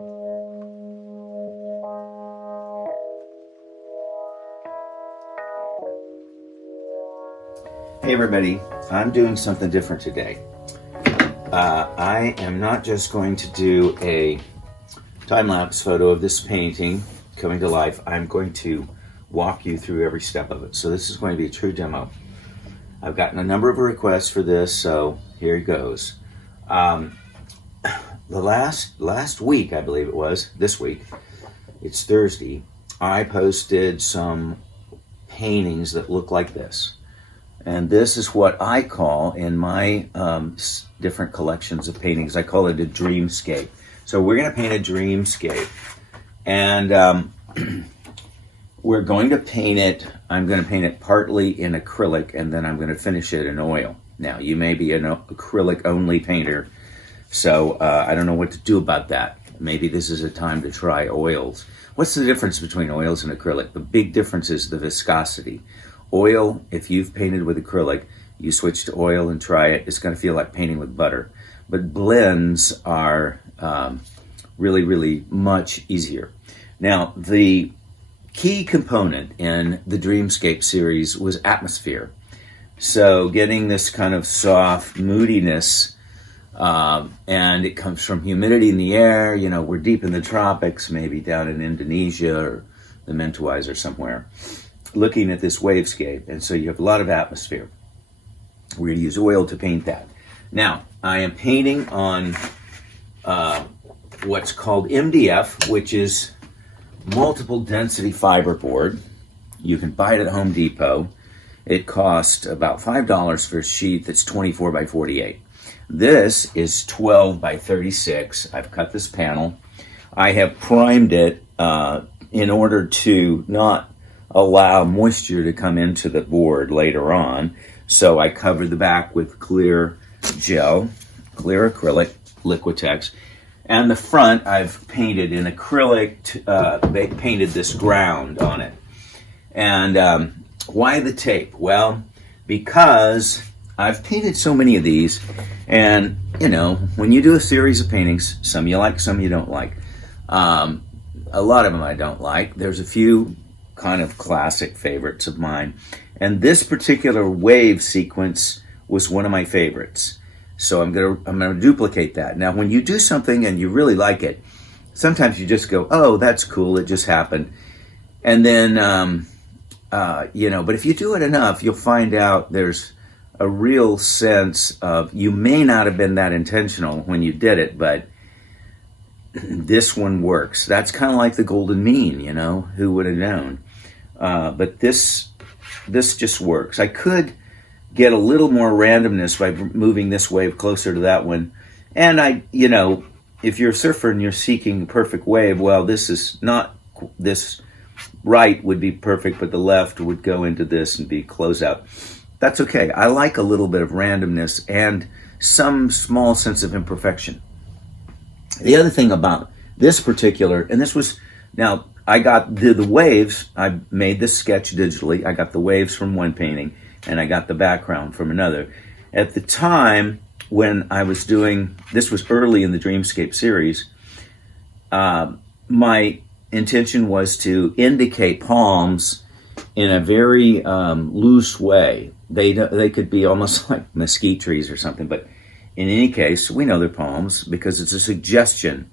Hey everybody, I'm doing something different today. I am not just going to do a time-lapse photo of this painting coming to life. I'm going to walk you through every step of it. So this is going to be a true demo. I've gotten a number of requests for this, so here it goes. The last week, I believe it was, this week, it's Thursday, I posted some paintings that look like this. And this is what I call, in my different collections of paintings, I call it a dreamscape. So we're going to paint a dreamscape. And we're going to paint it, I'm going to paint it partly in acrylic, and then I'm going to finish it in oil. Now, you may be an acrylic-only painter, so I don't know what to do about that. Maybe this is a time to try oils. What's the difference between oils and acrylic? The big difference is the viscosity. Oil, if you've painted with acrylic, you switch to oil and try it, it's going to feel like painting with butter. But blends are really, really much easier. Now, the key component in the Dreamscape series was atmosphere. So getting this kind of soft moodiness, and it comes from humidity in the air. You know, we're deep in the tropics, maybe down in Indonesia or the Mentawais or somewhere, looking at this wavescape, and so you have a lot of atmosphere. We're going to use oil to paint that. Now, I am painting on what's called MDF, which is multiple density fiberboard. You can buy it at Home Depot. It costs about $5 for a sheet that's 24 by 48. This is 12 by 36. I've cut this panel. I have primed it in order to not allow moisture to come into the board later on. So I covered the back with clear gel, clear acrylic, Liquitex. And the front I've painted in acrylic, they painted this ground on it. And why the tape? Well, because I've painted so many of these, and you know, when you do a series of paintings, some you like, some you don't like. A lot of them I don't like. There's a few kind of classic favorites of mine. And this particular wave sequence was one of my favorites. So I'm gonna duplicate that. Now, when you do something and you really like it, sometimes you just go, oh, that's cool, it just happened. And then, you know, but if you do it enough, you'll find out there's a real sense of, you may not have been that intentional when you did it, but this one works. That's kind of like the golden mean, you know, who would have known? But this just works. I could get a little more randomness by moving this wave closer to that one. And you know, if you're a surfer and you're seeking perfect wave, well, this is not, this right would be perfect, but the left would go into this and be closeout. That's okay. I like a little bit of randomness and some small sense of imperfection. The other thing about this particular, and this was, now I got the waves, I made this sketch digitally. I got the waves from one painting and I got the background from another. At the time when I was doing, this was early in the Dreamscape series, my intention was to indicate palms in a very loose way. They could be almost like mesquite trees or something, but in any case, we know they're palms because it's a suggestion.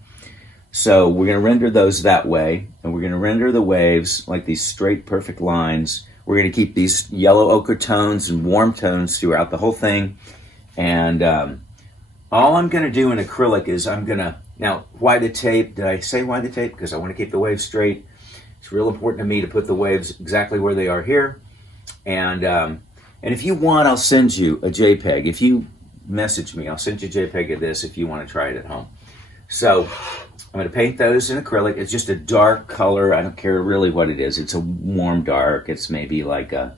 So we're going to render those that way, and we're going to render the waves like these straight, perfect lines. We're going to keep these yellow ochre tones and warm tones throughout the whole thing. And all I'm going to do in acrylic is I'm going to, now, why the tape? Did I say why the tape? Because I want to keep the waves straight. It's real important to me to put the waves exactly where they are here. And if you want, I'll send you a JPEG. If you message me, I'll send you a JPEG of this if you want to try it at home. So I'm going to paint those in acrylic. It's just a dark color. I don't care really what it is. It's a warm dark. It's maybe like a,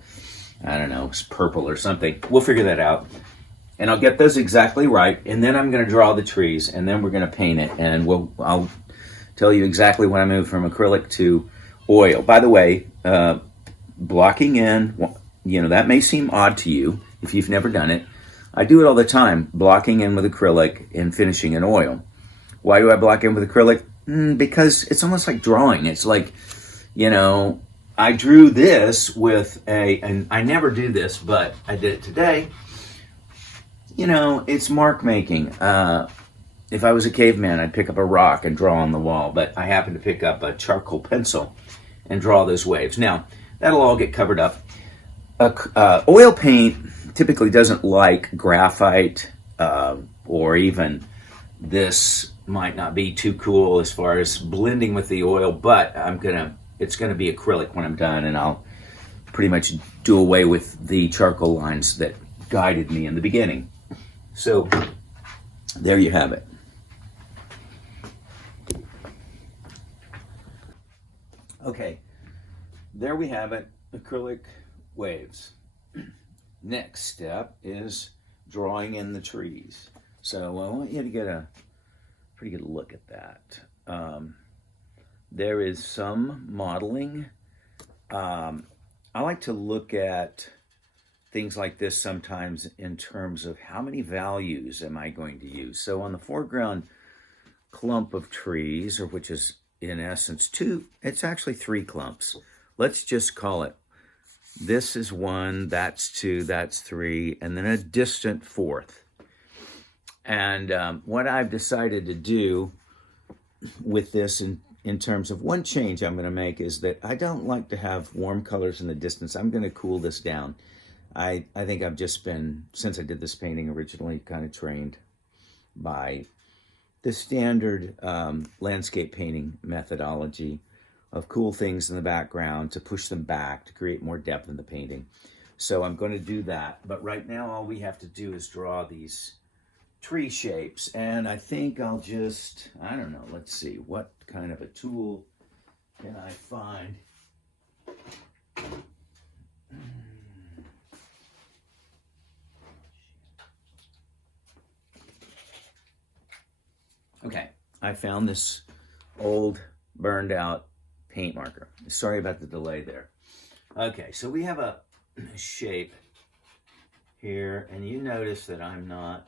I don't know, it's purple or something. We'll figure that out. And I'll get those exactly right. And then I'm going to draw the trees. And then we're going to paint it. And I'll tell you exactly when I move from acrylic to oil. By the way, blocking in, you know, that may seem odd to you if you've never done it. I do it all the time, blocking in with acrylic and finishing in oil. Why do I block in with acrylic? Because it's almost like drawing. It's like, you know, I drew this with and I never do this, but I did it today. You know, it's mark making. If I was a caveman, I'd pick up a rock and draw on the wall, but I happen to pick up a charcoal pencil and draw those waves. Now, that'll all get covered up. Oil paint typically doesn't like graphite, or even this might not be too cool as far as blending with the oil, but it's gonna be acrylic when I'm done, and I'll pretty much do away with the charcoal lines that guided me in the beginning. So there you have it. Okay, there we have it, acrylic waves. Next step is drawing in the trees. So I want you to get a pretty good look at that. There is some modeling. I like to look at things like this sometimes in terms of how many values am I going to use. So on the foreground clump of trees, or which is in essence it's actually 3 clumps. Let's just call it, this is 1, that's 2, that's 3, and then a distant 4th. And what I've decided to do with this in terms of one change I'm going to make is that I don't like to have warm colors in the distance. I'm going to cool this down. I think I've just been, since I did this painting originally, kind of trained by the standard landscape painting methodology of cool things in the background to push them back to create more depth in the painting. So I'm going to do that. But right now all we have to do is draw these tree shapes. And I think I'll just, I don't know, let's see, what kind of a tool can I find? Okay, I found this old burned out paint marker. Sorry about the delay there. Okay, so we have a shape here, and you notice that I'm not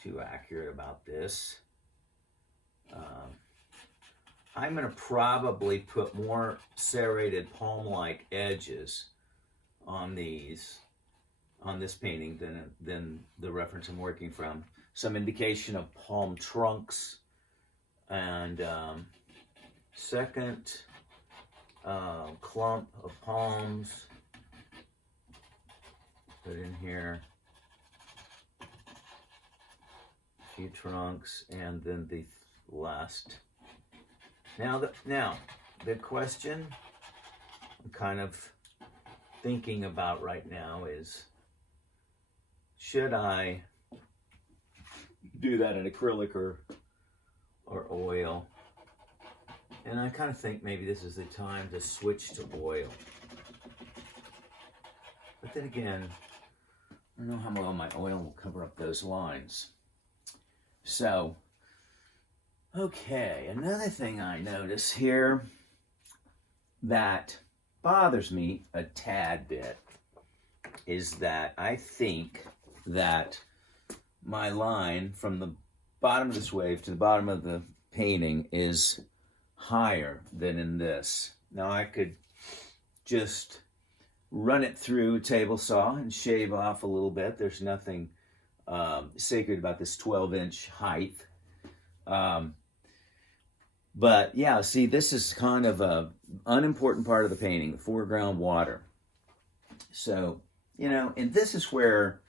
too accurate about this. I'm going to probably put more serrated palm-like edges on this painting than the reference I'm working from. Some indication of palm trunks, and second clump of palms put in here, a few trunks, and then the last. Now the question I'm kind of thinking about right now is, should I do that in acrylic or oil? And I kind of think maybe this is the time to switch to oil. But then again, I don't know how well my oil will cover up those lines. So, okay, another thing I notice here that bothers me a tad bit is that I think that my line from the bottom of this wave to the bottom of the painting is higher than in this. Now I could just run it through a table saw and shave off a little bit. There's nothing sacred about this 12-inch height. But yeah, see, this is kind of a unimportant part of the painting, the foreground water. So, you know, and this is where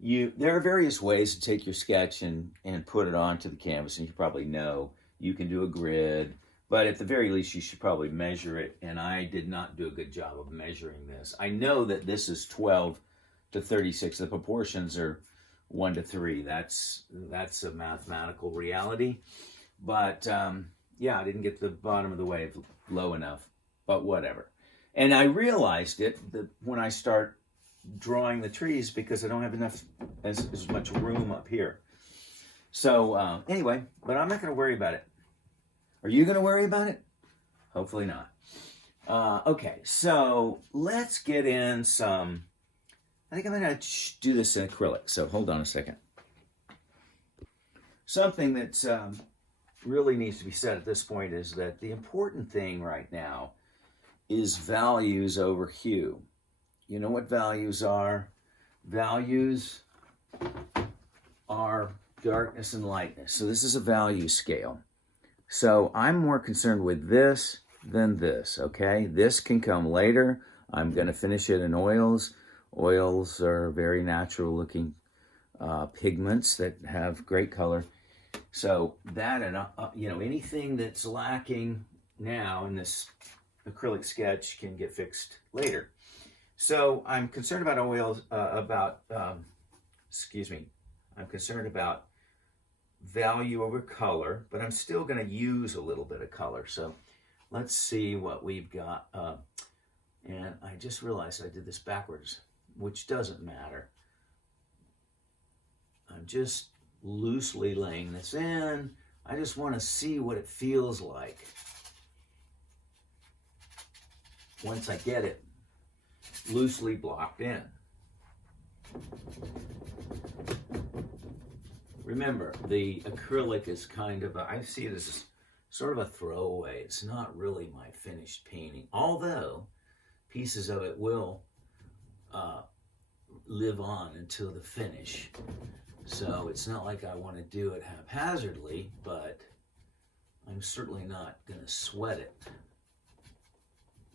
there are various ways to take your sketch and put it onto the canvas, and you probably know you can do a grid, but at the very least you should probably measure it, and I did not do a good job of measuring this. I know that this is 12 to 36. The proportions are 1 to 3. That's a mathematical reality, but yeah, I didn't get the bottom of the wave low enough, but whatever. And I realized it when I start drawing the trees, because I don't have enough as much room up here. So anyway, but I'm not going to worry about it. Are you going to worry about it? Hopefully not. Okay, so let's get in some. I think I'm going to do this in acrylic. So hold on a second. Something that's really needs to be said at this point is that the important thing right now is values over hue. You know what values are? Values are darkness and lightness. So this is a value scale. So I'm more concerned with this than this, okay? This can come later. I'm going to finish it in oils. Oils are very natural looking pigments that have great color. So that and, anything that's lacking now in this acrylic sketch can get fixed later. So I'm concerned about oils, I'm concerned about value over color, but I'm still going to use a little bit of color. So let's see what we've got. And I just realized I did this backwards, which doesn't matter. I'm just loosely laying this in. I just want to see what it feels like once I get it loosely blocked in. Remember, the acrylic is kind of I see it as sort of a throwaway. It's not really my finished painting, although pieces of it will live on until the finish. So it's not like I want to do it haphazardly, but I'm certainly not going to sweat it.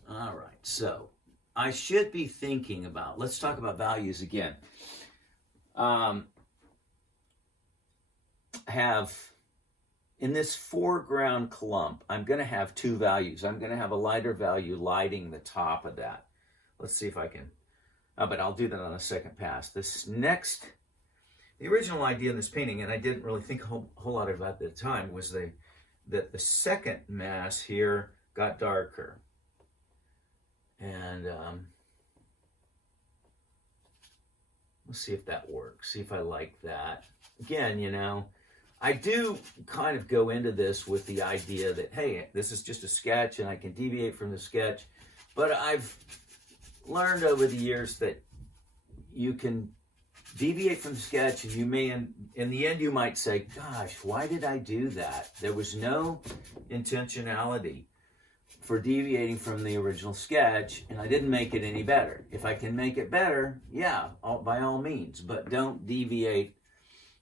All right, so I should be thinking about, let's talk about values again. In this foreground clump, I'm going to have two values. I'm going to have a lighter value lighting the top of that. Let's see if I can, but I'll do that on a second pass. The original idea in this painting, and I didn't really think a whole lot about it at the time, was that the second mass here got darker. And let's see if that works, see if I like that. Again, I do kind of go into this with the idea that, hey, this is just a sketch and I can deviate from the sketch. But I've learned over the years that you can deviate from the sketch, and you may, in the end, you might say, gosh, why did I do that? There was no intentionality for deviating from the original sketch, and I didn't make it any better. If I can make it better, yeah, by all means, but don't deviate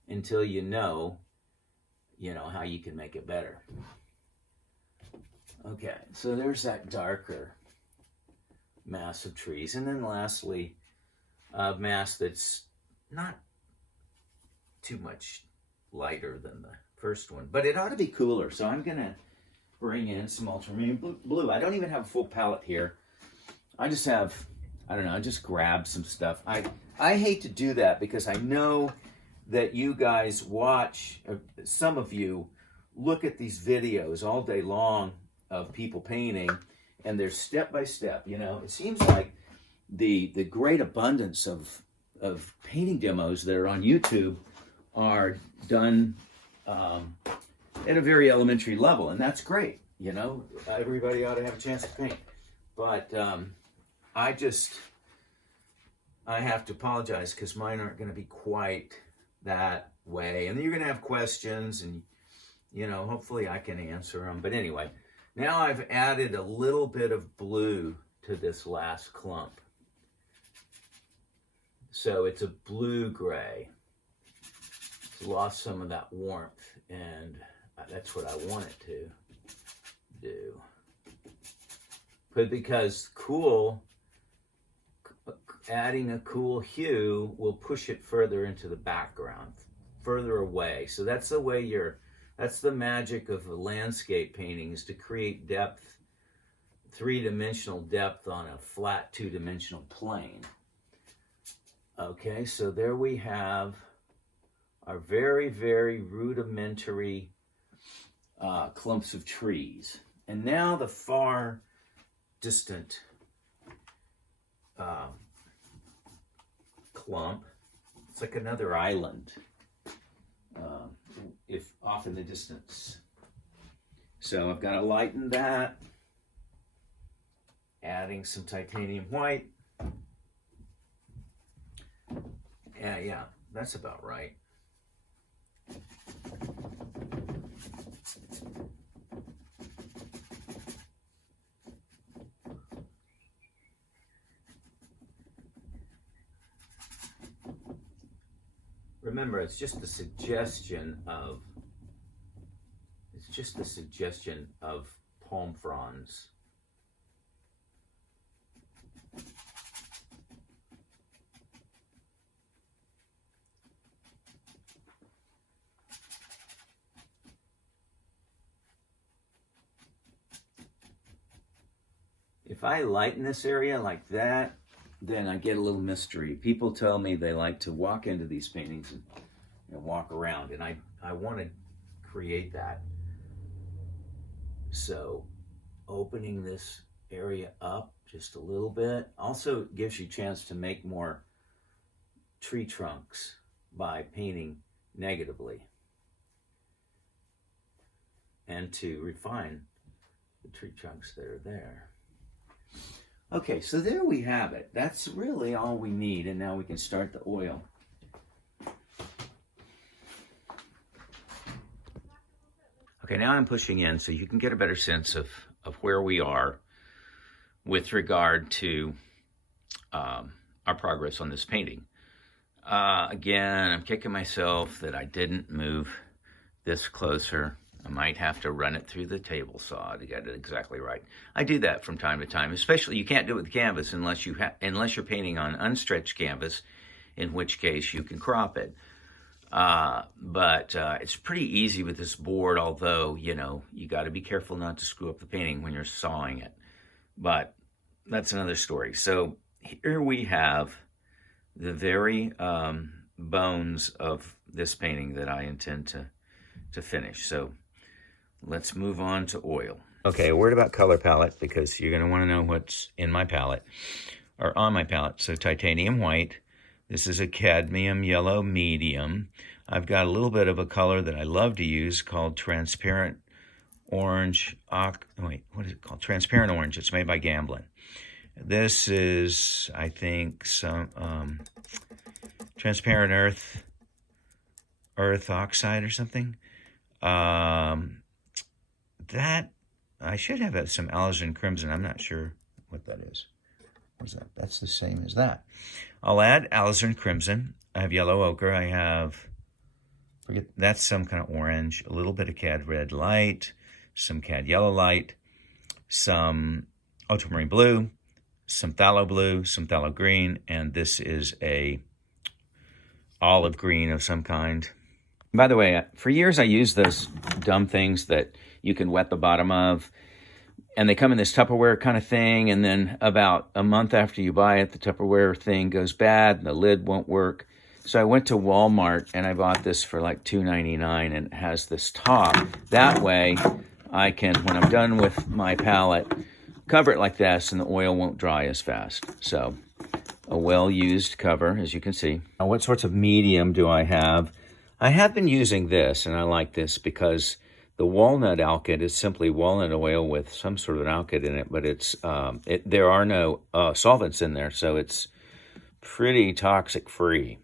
until you know how you can make it better. Okay, so there's that darker mass of trees, and then lastly, a mass that's not too much lighter than the first one, but it ought to be cooler. So I'm gonna bring in some ultramarine blue. I don't even have a full palette here. I just have, I just grab some stuff. I hate to do that because I know that you guys watch, some of you look at these videos all day long of people painting, and they're step by step. It seems like the great abundance of painting demos that are on YouTube are done at a very elementary level, and that's great. Everybody ought to have a chance to paint. But I have to apologize because mine aren't going to be quite that way. And you're going to have questions, and hopefully I can answer them. But anyway, now I've added a little bit of blue to this last clump. So it's a blue-gray. It's lost some of that warmth, and that's what I want it to do. But because adding a cool hue will push it further into the background, further away. So that's the magic of a landscape painting, is to create depth, three-dimensional depth on a flat two-dimensional plane. Okay, so there we have our very, very rudimentary clumps of trees. And now the far distant clump. It's like another island, if off in the distance. So I've got to lighten that, adding some titanium white. Yeah, that's about right. remember, it's just the suggestion of palm fronds. If I lighten this area like that, then I get a little mystery. People tell me they like to walk into these paintings and walk around, and I want to create that. So opening this area up just a little bit also gives you a chance to make more tree trunks by painting negatively and to refine the tree trunks that are there. Okay, so there we have it. That's really all we need, and now we can start the oil. Okay, now I'm pushing in so you can get a better sense of where we are with regard to our progress on this painting. Again, I'm kicking myself that I didn't move this closer. I might have to run it through the table saw to get it exactly right. I do that from time to time, especially you can't do it with canvas unless you're painting on unstretched canvas, in which case you can crop it. But it's pretty easy with this board, although, you got to be careful not to screw up the painting when you're sawing it. But that's another story. So here we have the very bones of this painting that I intend to finish. So let's move on to oil. Okay, a word about color palette, because you're going to want to know what's in my palette, or on my palette. So titanium white. This is a cadmium yellow medium. I've got a little bit of a color that I love to use called transparent orange. What is it called? Transparent orange. It's made by Gamblin. This is, I think, some transparent earth oxide or something. That I should have some alizarin crimson. I'm not sure what that is. What's that? That's the same as that. I'll add alizarin crimson. I have yellow ochre. I have, that's some kind of orange, a little bit of cad red light, some cad yellow light, some ultramarine blue, some phthalo blue, some phthalo green, and this is a olive green of some kind. By the way, for years I used those dumb things that you can wet the bottom of, and they come in this Tupperware kind of thing, and then about a month after you buy it, the Tupperware thing goes bad, and the lid won't work. So I went to Walmart, and I bought this for like $2.99, and it has this top. That way, I can, when I'm done with my palette, cover it like this, and the oil won't dry as fast. So a well-used cover, as you can see. Now, what sorts of medium do I have? I have been using this, and I like this because the walnut alkyd is simply walnut oil with some sort of an alkyd in it, but there are no solvents in there, so it's pretty toxic-free.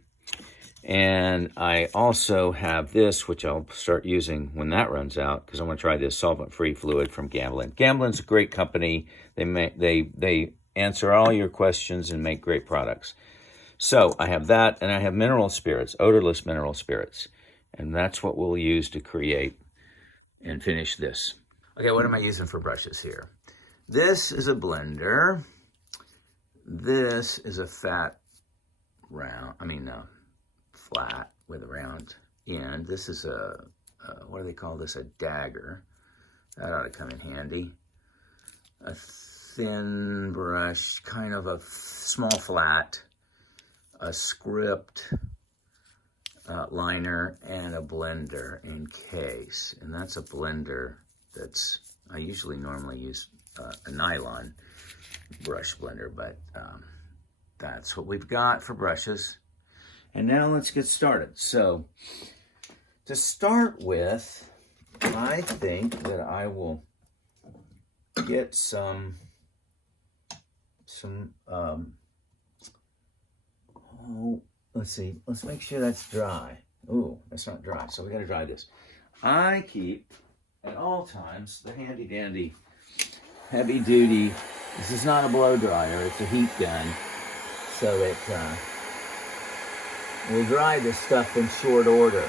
And I also have this, which I'll start using when that runs out, because I want to try this solvent-free fluid from Gamblin. Gamblin's a great company. They answer all your questions and make great products. So I have that, and I have mineral spirits, odorless mineral spirits, and that's what we'll use to create and finish this. Okay, what am I using for brushes here? This is a blender. This is a flat with a round end. This is what do they call this? A dagger. That ought to come in handy. A thin brush, kind of a small flat, a script liner, and a blender in case. And that's a blender I usually normally use a nylon brush blender, but that's what we've got for brushes. And now let's get started. So to start with, I think that I will get let's see. Let's make sure that's dry. Ooh, that's not dry. So we got to dry this. I keep, at all times, the handy-dandy, heavy-duty. This is not a blow dryer. It's a heat gun. So it We'll dry this stuff in short order.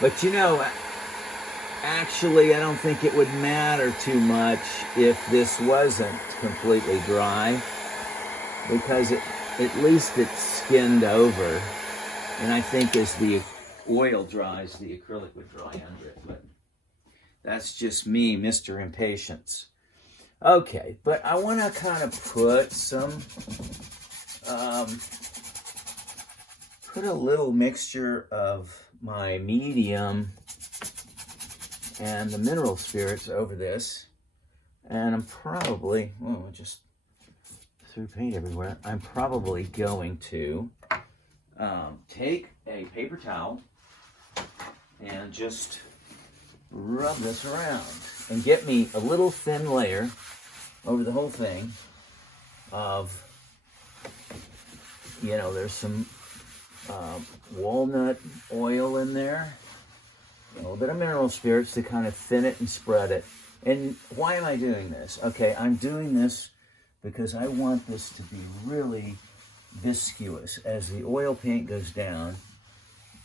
But you know, actually, I don't think it would matter too much if this wasn't completely dry, because at least it's skinned over. And I think as the oil dries, the acrylic would dry under it. But that's just me, Mr. Impatience. Okay, but I want to kind of put some, put a little mixture of my medium and the mineral spirits over this. And I'm probably, oh, I just threw paint everywhere. I'm probably going to take a paper towel and just rub this around and get me a little thin layer over the whole thing of, you know, there's some walnut oil in there, a little bit of mineral spirits to kind of thin it and spread it. And why am I doing this? Okay, I'm doing this because I want this to be really viscous. As the oil paint goes down,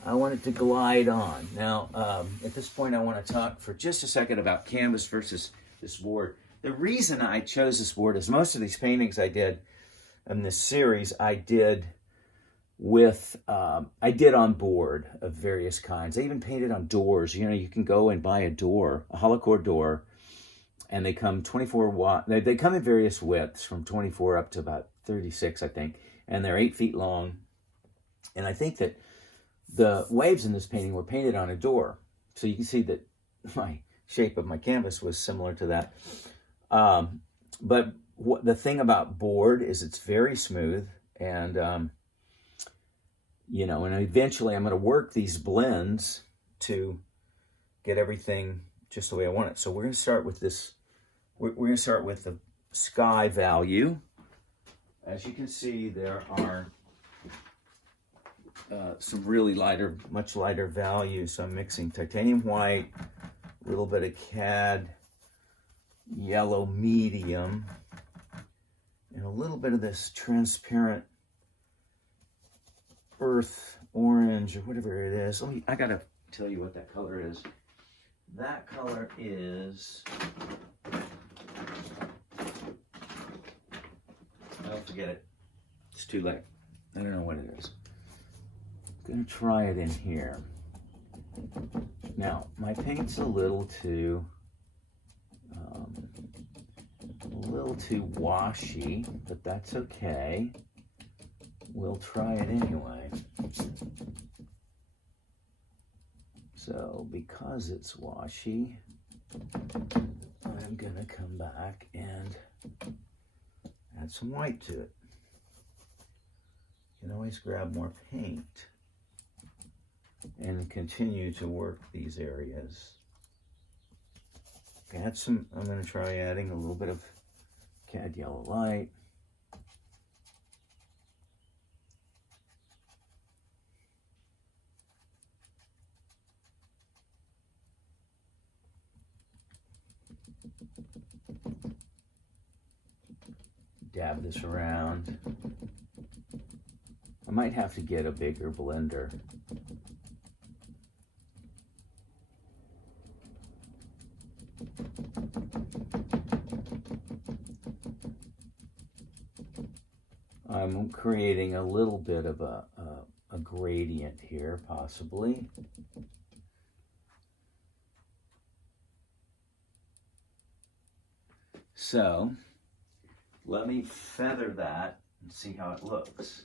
I want it to glide on. Now, at this point, I want to talk for just a second about canvas versus this board. The reason I chose this board is most of these paintings I did in this series, I did on board of various kinds. I even painted on doors. You know, you can go and buy a door, a hollow core door, and they come 24 watt. They come in various widths from 24 up to about 36, I think, and they're 8 feet long. And I think that the waves in this painting were painted on a door. So you can see that my shape of my canvas was similar to that. But the thing about board is it's very smooth, and you know, and eventually I'm going to work these blends to get everything just the way I want it. So we're going to start with this. We're going to start with the sky value. As you can see, there are some really lighter, much lighter values. So I'm mixing titanium white, a little bit of cad yellow medium, and a little bit of this transparent earth orange or whatever it is. I gotta tell you what that color is. That color is, oh, forget it. It's too late. I don't know what it is. I'm gonna try it in here. Now, my paint's a little too washy, but that's okay. We'll try it anyway. So because it's washy, I'm gonna come back and add some white to it. You can always grab more paint and continue to work these areas. I'm gonna try adding a little bit of cad yellow light. Dab this around. I might have to get a bigger blender. I'm creating a little bit of a gradient here, possibly. So let me feather that and see how it looks.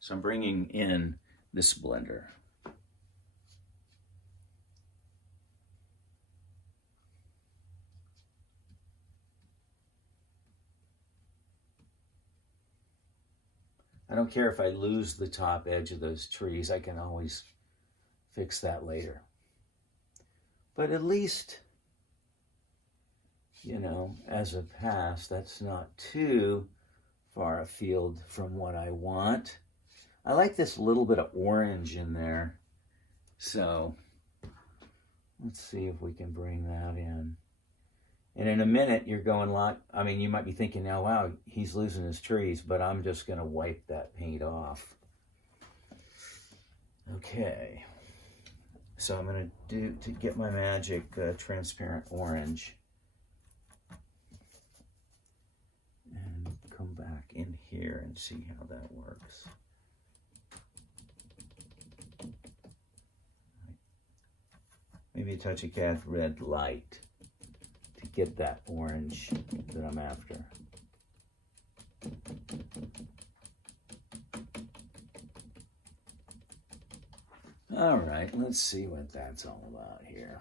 So I'm bringing in this blender. I don't care if I lose the top edge of those trees. I can always fix that later. But at least, you know, as a pass, that's not too far afield from what I want. I like this little bit of orange in there. So let's see if we can bring that in. And in a minute, you're going like, I mean, you might be thinking now, wow, he's losing his trees, but I'm just going to wipe that paint off. Okay. So I'm going to get my magic transparent orange. And come back in here and see how that works. Maybe a touch of cat red light to get that orange that I'm after. All right, let's see what that's all about here.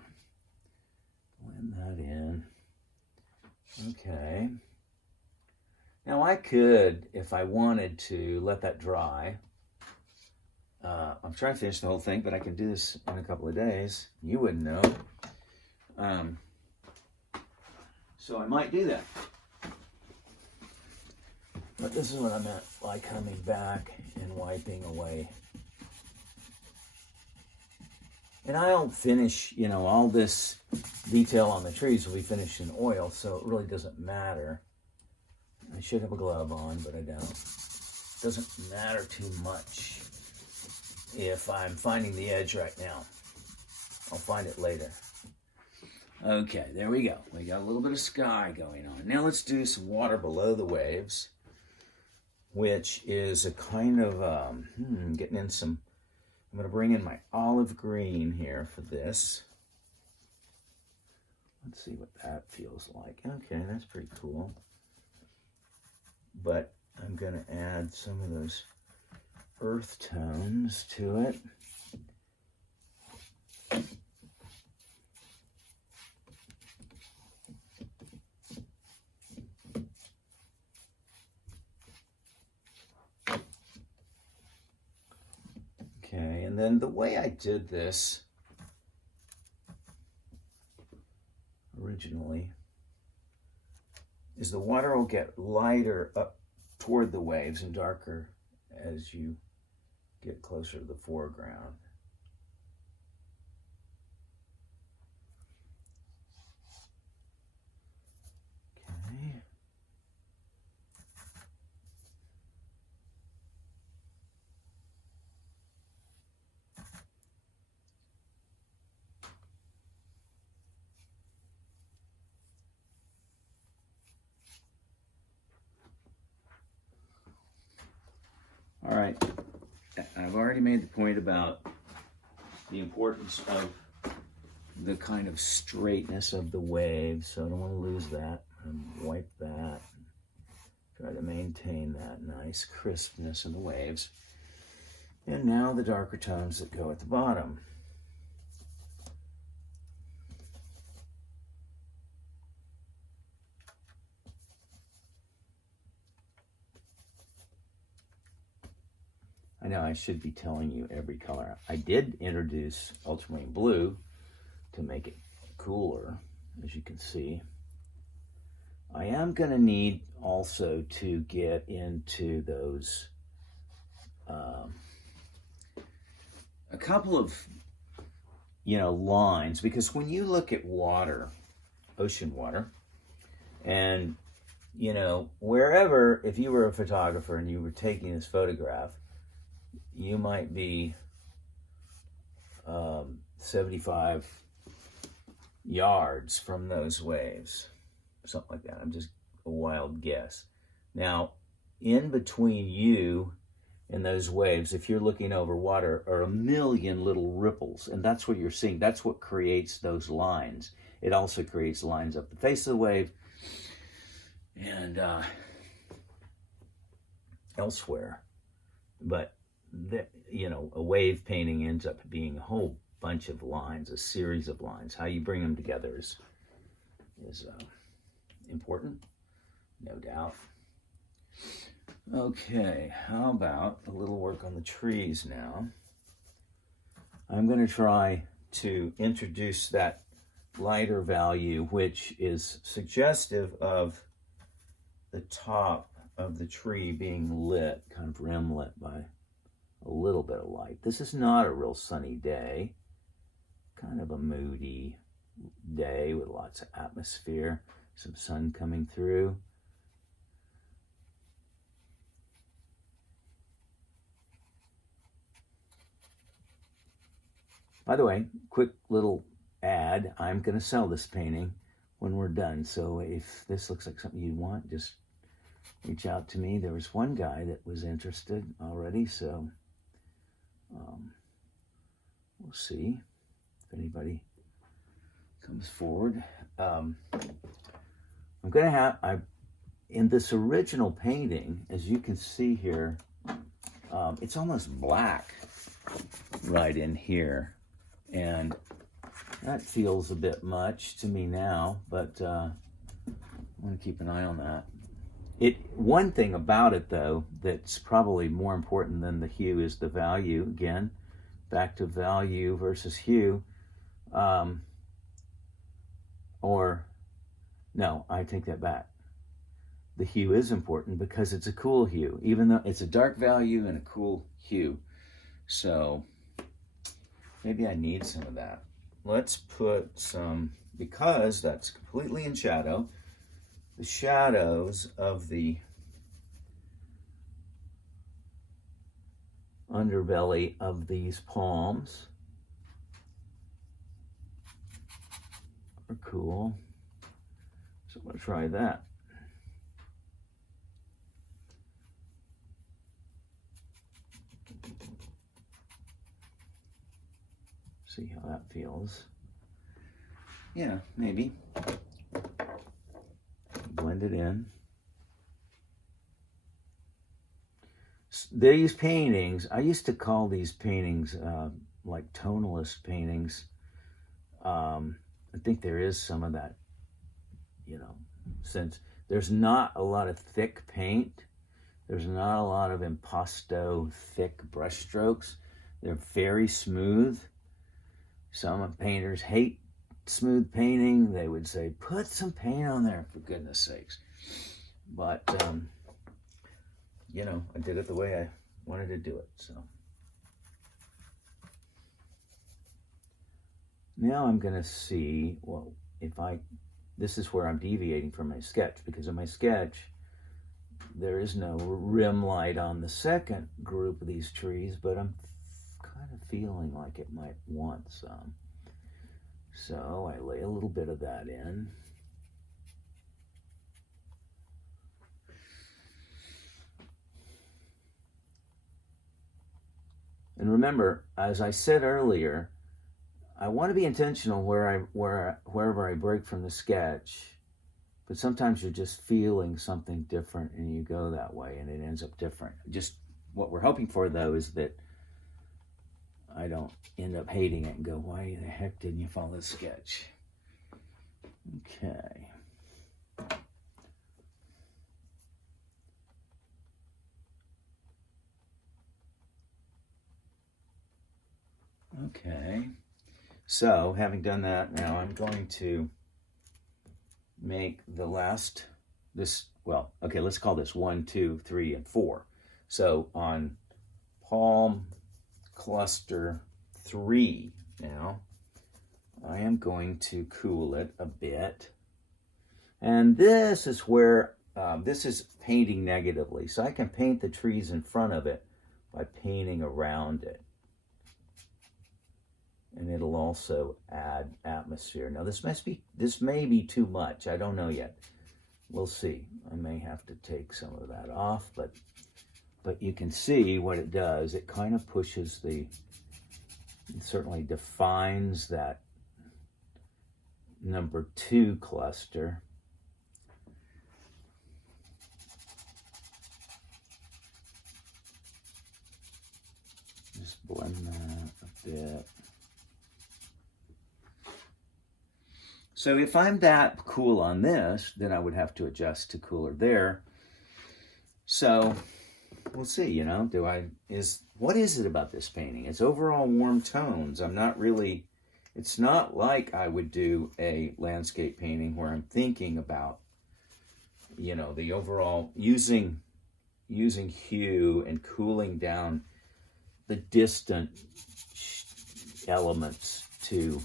Blend that in. Okay. Now I could, if I wanted to, let that dry. I'm trying to finish the whole thing, but I can do this in a couple of days. You wouldn't know. So I might do that. But this is what I meant by coming back and wiping away. And I'll finish, you know, all this detail on the trees will be finished in oil, so it really doesn't matter. I should have a glove on, but I don't. It doesn't matter too much if I'm finding the edge right now. I'll find it later. Okay, there we go. We got a little bit of sky going on. Now let's do some water below the waves, which is a kind of, getting in some, I'm going to bring in my olive green here for this. Let's see what that feels like. Okay, that's pretty cool. But I'm going to add some of those earth tones to it. Okay, and then the way I did this originally is the water will get lighter up toward the waves and darker as you get closer to the foreground. Okay. All right, I've already made the point about the importance of the kind of straightness of the wave, so I don't want to lose that. Wipe that. Try to maintain that nice crispness in the waves. And now the darker tones that go at the bottom. I know I should be telling you every color. I did introduce ultramarine blue to make it cooler, as you can see. I am going to need also to get into those, a couple of, lines, because when you look at water, ocean water, and, wherever, if you were a photographer and you were taking this photograph, you might be 75 yards from those waves, something like that. I'm just a wild guess. Now, in between you and those waves, if you're looking over water, are a million little ripples, and that's what you're seeing. That's what creates those lines. It also creates lines up the face of the wave and elsewhere. But a wave painting ends up being a whole bunch of lines, a series of lines. How you bring them together is important, no doubt. Okay, how about a little work on the trees now? I'm going to try to introduce that lighter value, which is suggestive of the top of the tree being lit, kind of rim lit by a little bit of light. This is not a real sunny day, kind of a moody day with lots of atmosphere. Some sun coming through. By the way, quick little ad, I'm going to sell this painting when we're done. So if this looks like something you want, just reach out to me. There was one guy that was interested already, so we'll see if anybody comes forward. I'm going to have, in this original painting, as you can see here, it's almost black right in here. And that feels a bit much to me now, but I'm going to keep an eye on that. One thing about it, though, that's probably more important than the hue is the value. Again, back to value versus hue. Or, no, I take that back. The hue is important because it's a cool hue, even though it's a dark value and a cool hue. So maybe I need some of that. Let's put some, because that's completely in shadow, the shadows of the underbelly of these palms are cool. So I'm going to try that. See how that feels. Yeah, maybe. Blend it in. These paintings, I used to call these paintings like tonalist paintings. I think there is some of that, you know, since there's not a lot of thick paint. There's not a lot of impasto thick brush strokes. They're very smooth. Some painters hate smooth painting. They would say, put some paint on there, for goodness sakes. But, you know, I did it the way I wanted to do it, so. Now I'm going to see, well, this is where I'm deviating from my sketch, because in my sketch, there is no rim light on the second group of these trees, but I'm kind of feeling like it might want some. So I lay a little bit of that in. And remember, as I said earlier, I want to be intentional wherever I break from the sketch, but sometimes you're just feeling something different and you go that way and it ends up different. Just what we're hoping for, though, is that I don't end up hating it and go, why the heck didn't you follow the sketch? Okay. Okay. So, having done that, now I'm going to make the last, let's call this 1, 2, 3, and 4. So, on palm cluster 3 now, I am going to cool it a bit. And this is where, this is painting negatively. So I can paint the trees in front of it by painting around it. And it'll also add atmosphere. Now this may be too much. I don't know yet. We'll see. I may have to take some of that off, but you can see what it does. It kind of pushes it certainly defines that number 2 cluster. Just blend that a bit. So if I'm that cool on this, then I would have to adjust to cooler there. So we'll see, you know, what is it about this painting? It's overall warm tones. It's not like I would do a landscape painting where I'm thinking about, you know, the overall using hue and cooling down the distant elements to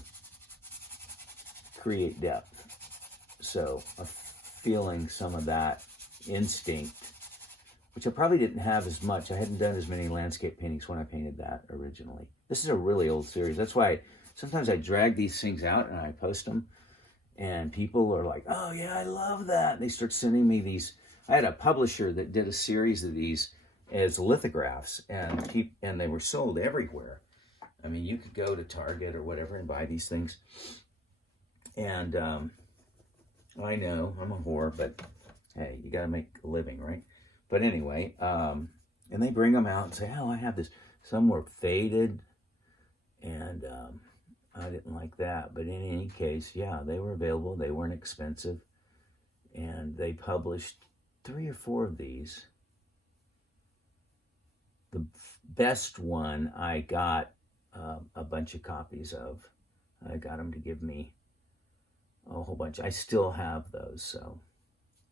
create depth. So I'm feeling some of that instinct, which I probably didn't have as much. I hadn't done as many landscape paintings when I painted that originally. This is a really old series. That's why sometimes I drag these things out and I post them, and people are like, oh yeah, I love that. And they start sending me these. I had a publisher that did a series of these as lithographs, and they were sold everywhere. I mean, you could go to Target or whatever and buy these things. And I know I'm a whore, but hey, you got to make a living, right? But anyway, and they bring them out and say, oh, I have this. Some were faded, and I didn't like that. But in any case, yeah, they were available. They weren't expensive. And they published 3 or 4 of these. The best one I got a bunch of copies of. I got them to give me a whole bunch. I still have those, so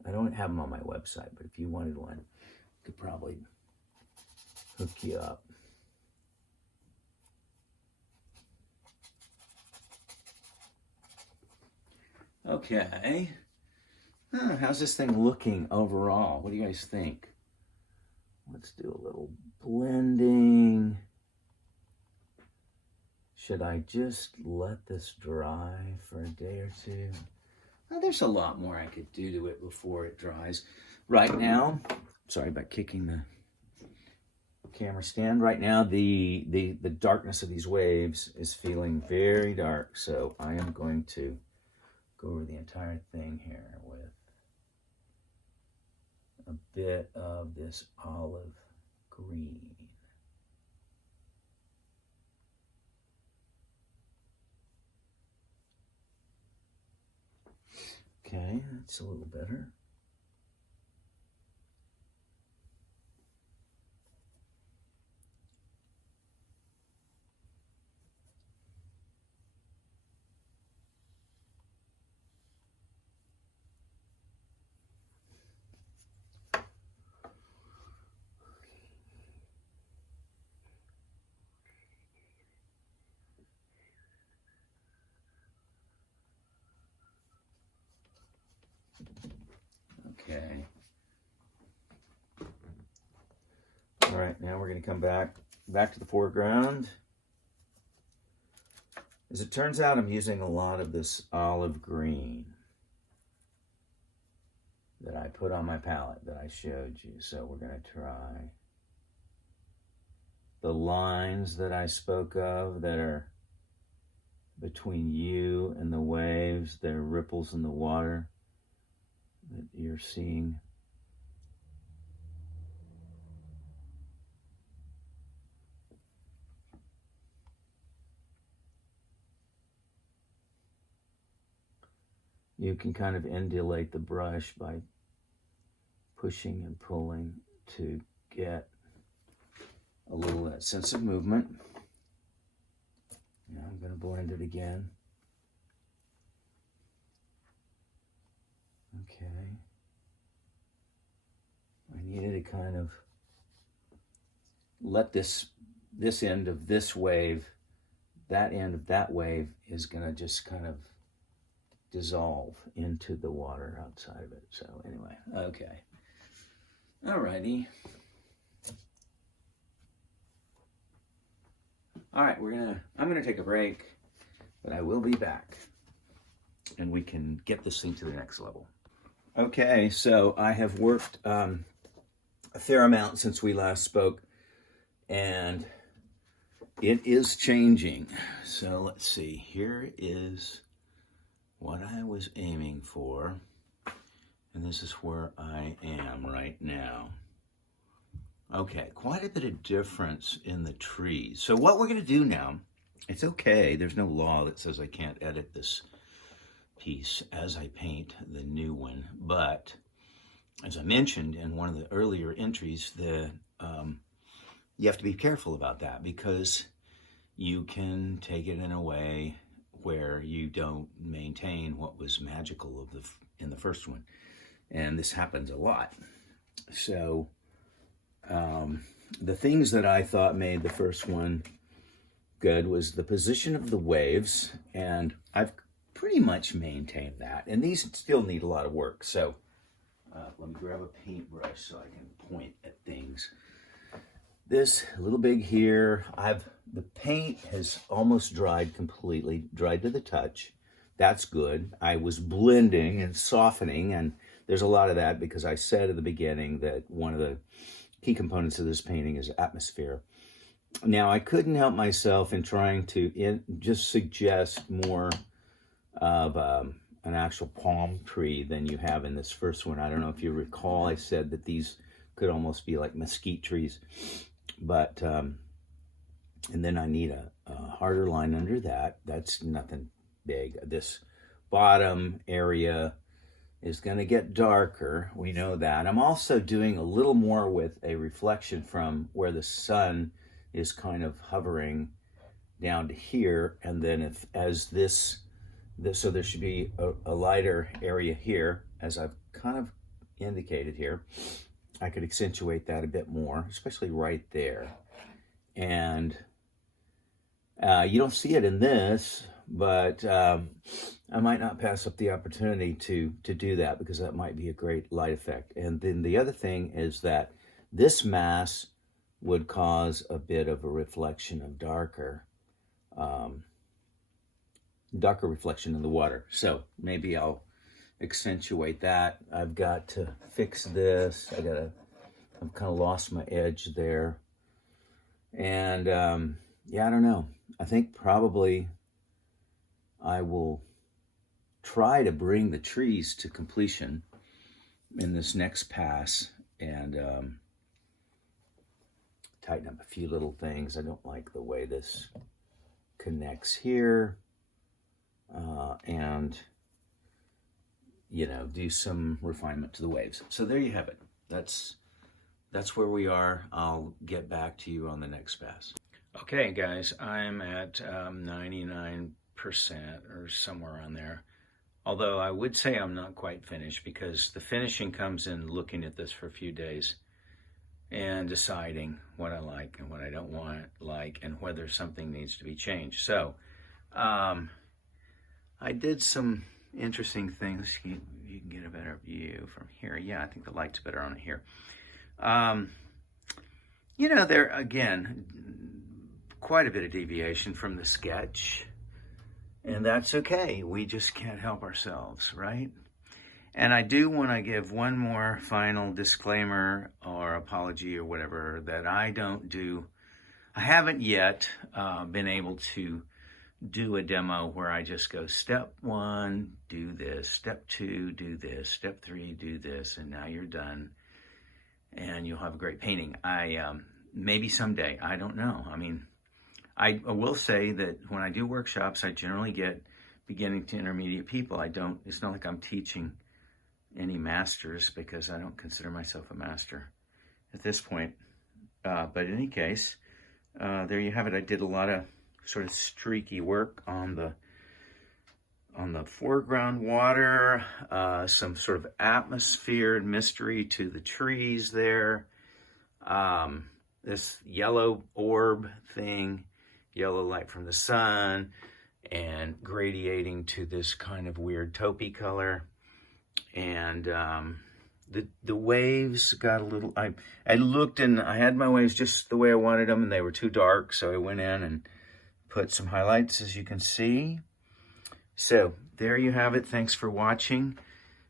I don't have them on my website, but if you wanted one, I could probably hook you up. Okay. How's this thing looking overall? What do you guys think? Let's do a little blending. Should I just let this dry for a day or two? Well, there's a lot more I could do to it before it dries. Right now, sorry about kicking the camera stand. Right now, the darkness of these waves is feeling very dark, so I am going to go over the entire thing here with a bit of this olive green. Okay, that's a little better. Okay. All right, now we're going to come back to the foreground. As it turns out, I'm using a lot of this olive green that I put on my palette that I showed you. So we're going to try the lines that I spoke of that are between you and the waves. They're ripples in the water that you're seeing. You can kind of indulate the brush by pushing and pulling to get a little of that sense of movement. Now I'm going to blend it again. Okay. I needed to kind of let this end of this wave, that end of that wave is going to just kind of dissolve into the water outside of it. So anyway, okay. Alrighty. All right, I'm gonna take a break, but I will be back and we can get this thing to the next level. Okay, so I have worked a fair amount since we last spoke, and it is changing. So let's see, here is what I was aiming for, and this is where I am right now. Okay, quite a bit of difference in the trees. So what we're going to do now, it's okay, there's no law that says I can't edit this piece as I paint the new one, but as I mentioned in one of the earlier entries, you have to be careful about that because you can take it in a way where you don't maintain what was magical in the first one, and this happens a lot. So the things that I thought made the first one good was the position of the waves, and I've pretty much maintained that. And these still need a lot of work. So let me grab a paintbrush so I can point at things. This a little big here. The paint has almost dried completely, dried to the touch. That's good. I was blending and softening, and there's a lot of that because I said at the beginning that one of the key components of this painting is atmosphere. Now, I couldn't help myself in trying to just suggest more of an actual palm tree than you have in this first one. I don't know if you recall, I said that these could almost be like mesquite trees. But, and then I need a harder line under that. That's nothing big. This bottom area is going to get darker. We know that. I'm also doing a little more with a reflection from where the sun is kind of hovering down to here. And then so there should be a lighter area here, as I've kind of indicated here. I could accentuate that a bit more, especially right there. And you don't see it in this, but I might not pass up the opportunity to do that because that might be a great light effect. And then the other thing is that this mass would cause a bit of a reflection of darker reflection in the water. So maybe I'll accentuate that. I've got to fix this. I've kind of lost my edge there. And yeah, I don't know. I think probably I will try to bring the trees to completion in this next pass and tighten up a few little things. I don't like the way this connects here. And do some refinement to the waves. So there you have it. That's where we are. I'll get back to you on the next pass. Okay, guys, I'm at 99% or somewhere around there. Although I would say I'm not quite finished because the finishing comes in looking at this for a few days and deciding what I like and what I don't like and whether something needs to be changed. So I did some interesting things. You can get a better view from here. Yeah, I think the light's better on it here. There, again, quite a bit of deviation from the sketch. And that's okay. We just can't help ourselves, right? And I do want to give one more final disclaimer or apology or whatever that I haven't yet been able to do a demo where I just go step 1, do this, step 2, do this, step 3, do this, and now you're done and you'll have a great painting. Maybe someday, I don't know. I mean, I will say that when I do workshops, I generally get beginning to intermediate people. It's not like I'm teaching any masters because I don't consider myself a master at this point. But in any case, there you have it. I did a lot of sort of streaky work on the foreground water, some sort of atmosphere and mystery to the trees there. This yellow orb thing, yellow light from the sun, and gradiating to this kind of weird taupey color. And the waves got a little, I looked and I had my waves just the way I wanted them and they were too dark. So I went in and put some highlights, as you can see. So there you have it. Thanks for watching.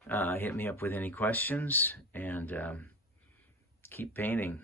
Hit me up with any questions and keep painting.